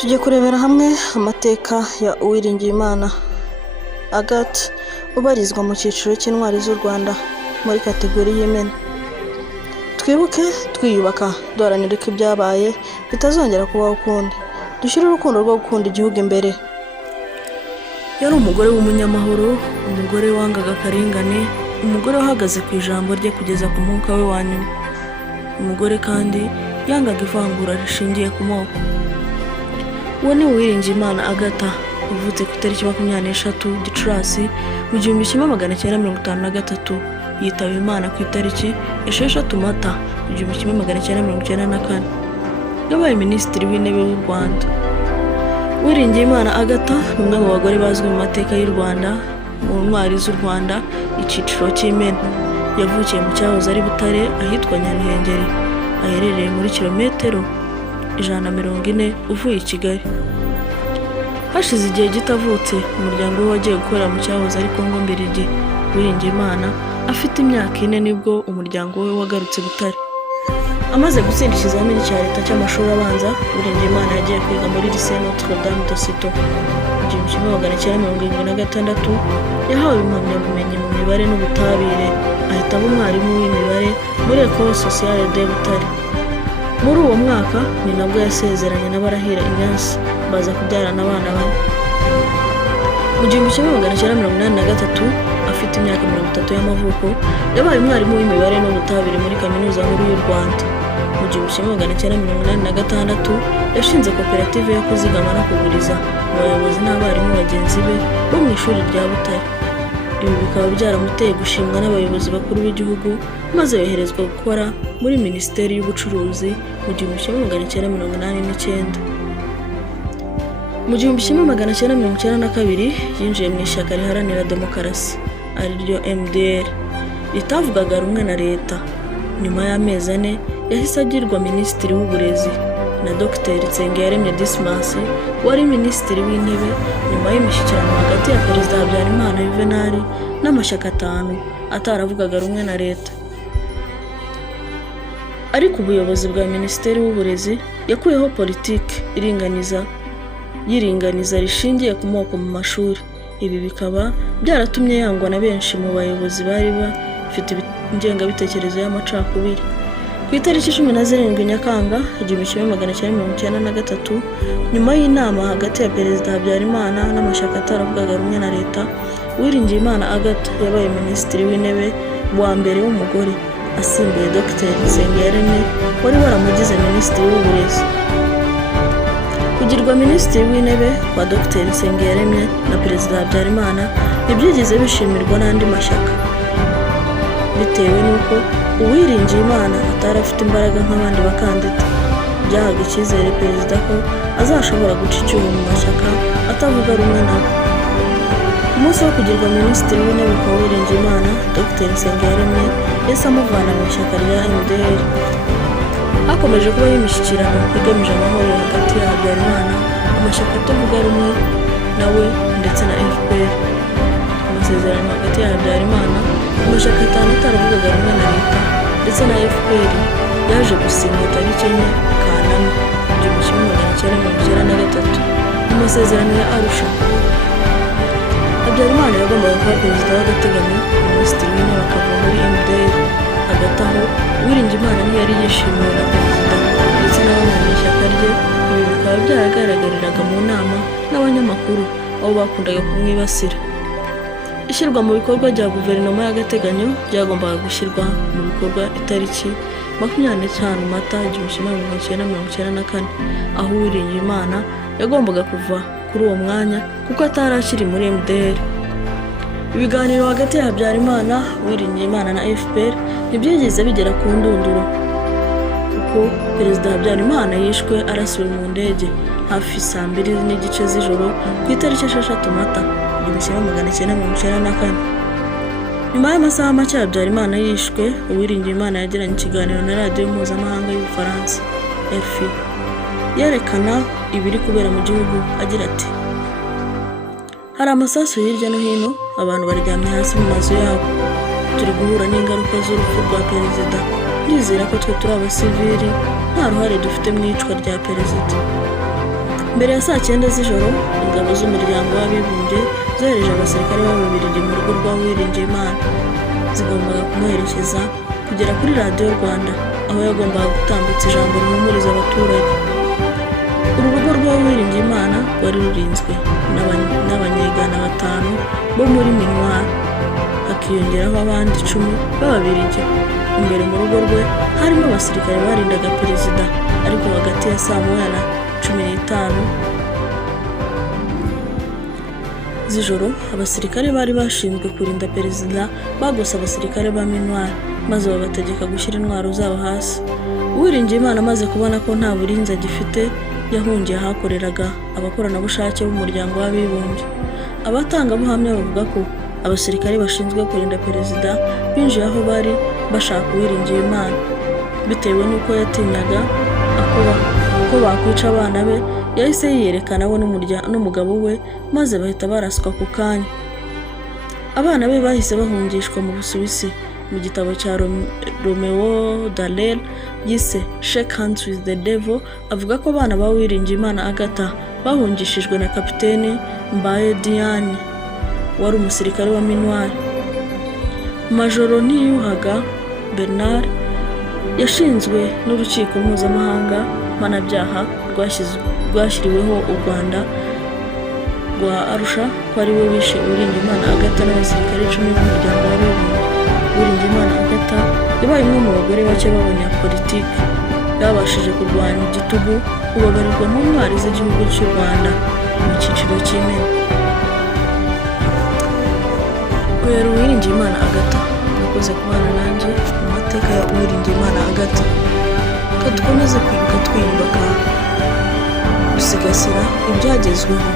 Tujye kurebera hamwe amateka ya Uwiringiyimana Agathe ubarizwa mu cyiciro cy'intwari z'u Rwanda muri kategori y'Imena. Twibuke twiyubaka duharanira ko ibyabaye bitazongera kubaho ukundi. Dushyire urukundo rwo gukunda igihugu imbere. Yari umugore w'umunyamahoro, umugore wangaga akarengane, umugore wahagaze ku ijambo rye kugeza ku mwuka we wa nyuma. Umugore kandi yangaga ivangura rishingiye ku moko. Uwo ni Uwiringiyimana Agathe uvutse ku itariki 23 Gicurasi mu 1953, yitaba Imana ku itariki 6 Mata 1994. Yabaye Minisitiri w'Intebe w'u Rwanda. Uwiringiyimana Agathe ni umwe mu bagore bazwi mu mateka y'u Rwanda mu ntwari z'u Rwanda icyiciro cy'Imena. Yavukiye mu cyahoze ari Butare ahitwa Nyaruhengeri, aherereye muri kilometero 140 uvuye i Kigali. Hashize igihe gitavutse, umuryango we wagiye gukorera mu cyahoze ari Kongo Mbirigi. Uwiringiyimana afite imyaka 4 nibwo umuryango we wagarutse Butare. Amaze gutsinda ikizamini cya leta cy'amashuri abanza, Uwiringiyimana yagiye kwiga muri Lycée Notre Dame de Citeaux. Mu 1976 yahawe impamyabumenyi mu mibare n'ubutabire, ahita aba umwarimu w'imibare muri École Sociale de Butare. Muri uwo mwaka ni nabwo yasezeranye n'abarahira Ignace, baza kubyarana abana bane. Mu 1983 afite imyaka 30 y'amavuko, yabaye umwarimu w'imibare n'ubutabire muri Kaminuza Nkuru y'u Rwanda. Mu 1986 yashinze koperative yo kuzigama no kuguriza mu bayobozi n'abarimu bagenzi be bo mu ishuri rya Butare. Ibi bikaba byaramuteye gushimwa n'abayobozi bakuru b'igihugu, maze yoherezwa gukora muri Minisiteri y'Ubucuruzi mu 1989. Mu 1992 yinjiye mu ishyaka riharanira demokarasi ariryo MDR ritavugaga rumwe na leta. Nyuma y'amezi 4 yahise agirwa Minisitiri w'Uburezi na Dr Nsengiyaremye Dismas wari Minisitiri w'Intebe nyuma y'imishyikirano hagati ya Perezida Habyarimana Juvenal n'amashyaka 5 ataravugaga rumwe na leta. Ariko ubuyobozi bwa Minisiteri w'Uburezi yakuyeho politiki y'iringaniza rishingiye ku moko mu mashuri. Ibi bikaba byaratumye yangwa na benshi mu bayobozi bari bafite ingengabitekerezo y'amacakubiri. Ku itariki 17 Nyakanga 1993, nyuma y'inama hagati ya Perezida Habyarimana n'amashyaka ataravugaga rumwe na leta, Uwiringiyimana Agathe yabaye Minisitiri w'Intebe wa mbere w'umugore, asimbuye Dr Nsengiyaremye wari waramugize Minisitiri w'Uburezi. Kugirwa Minisitiri w'Intebe kwa Dr Nsengiyaremye na Perezida Habyarimana ntibyigeze bishimirwa n'andi mashyaka, bitewe n'uko Uwiringiyimana atari afite imbaraga nk'abandi bakandida. Byahaga icyizere Perezida ko azashobora guca icyuho mu mashyaka atavuga rumwe nabo. Ku munsi wo kugirwa Minisitiri w'Intebe kwa Uwiringiyimana, Dr Nsengiyaremye yahise amuvana mu ishyaka rya MDR. Hakomeje kubaho imishyikirano igamije amahoro hagati ya Habyarimana, amashyaka atavuga rumwe nawe ndetse na FPR. Amasezerano hagati ya Habyarimana, amashyaka 5 ataravugaga rumwe na leta ndetse na FPR yaje gusinya tariki 4 Kanama 1993 mu masezerano ya Arusha. Habyarimana yagombaga kuba perezida w'agateganyo, Minisitiri w'Intebe akava muri MDR. Hagati aho Uwiringiyimana ntiyari yishimiwe na Perezida ndetse n'abamwe mu ishyaka rye. Ibi bikaba byaragaragariraga mu nama n'abanyamakuru aho bakundaga kumwibasira. Ishyirwa mu bikorwa rya guverinoma y'agateganyo ryagombaga gushyirwa mu bikorwa itariki 25 Mata 1994, aho Uwiringiyimana yagombaga kuva kuri uwo mwanya kuko atari akiri muri MDR. Ibiganiro hagati ya Habyarimana, Uwiringiyimana na FPR ntibyigeze bigera ku ndunduro, kuko Perezida Habyarimana yishwe arasiwe mu ndege hafi saa 2:30 z'ijoro ku itariki 6 Mata 1994. Nyuma y'amasaha make Habyarimana yishwe, Uwiringiyimana yagiranye ikiganiro na radiyo mpuzamahanga y'Ubufaransa RFI yerekana ibiri kubera mu gihugu, agira ati: "Hari amasasu hirya no hino, abantu baryamye hasi mu mazu yabo. Turi guhura n'ingaruka z'urupfu rwa Perezida. Ndizera ko twe turi abasivili nta ruhare dufite mu icwa rya Perezida." Mbere ya saa 9 z'ijoro ingabo z'umuryango w'abibumbye zohereje abasirikare b'Ababiligi mu rugo rwa Uwiringiyimana. Zigombaga kumuherekeza kugera kuri radiyo Rwanda, aho yagombaga gutambutsa ijambo rihumuriza abaturage. Uru rugo rwa Uwiringiyimana rwari rurinzwe n'abanyegana 5 bo muri Minuar, hakiyongeraho abandi 10 b'Ababiligi. Imbere mu rugo rwe harimo abasirikare barindaga perezida, ariko hagati ya saa 1 na 15 z'ijoro abasirikare bari bashinzwe kurinda perezida bagose abasirikare ba Minuar, maze babategeka gushyira intwaro zabo hasi. Uwiringiyimana amaze kubona ko nta burinzi agifite, yahungiye ahakoreraga abakoranabushake b'umuryango w'abibumbye. Abatangabuhamya bavuga ko abasirikare bashinzwe kurinda perezida binjiye aho bari bashaka Uwiringiyimana, bitewe n'uko yatinyaga ko bakwica abana be. Yahise yiyerekana we n'umugabo we, maze bahita baraswa ku kanya. Abana be bahise bahungishwa mu Busuwisi. Mu gitabo cya Romeo Dallaire yise Shake Hands with the Devil, avuga ko abana ba Uwiringiyimana Agatha bahungishijwe na Kapiteni Mbaye Diane, wari umusirikare wa Minuar. Majoro Niyuhaga Bernard yashinzwe n'urukiko mpuzamahanga mpanabyaha rwashyiriweho u Rwanda rwa Arusha ko ari we wishe Uwiringiyimana Agatha n'abasirikare 10 b'umuryango w'abibumbye. Uwiringiyimana Agatha yabaye umwe mu bagore bake b'abanyapolitiki babashije kurwanya igitugu, ubabarirwa mu ntwari z'igihugu cy'u Rwanda mu cyiciro cy'imena. Uyu Uwiringiyimana Agatha yakoze kubana nanjye mu mateka ya Uwiringiyimana Agatha. Dukomeze kwibuka twiyubaka, dusigasira ibyagezweho.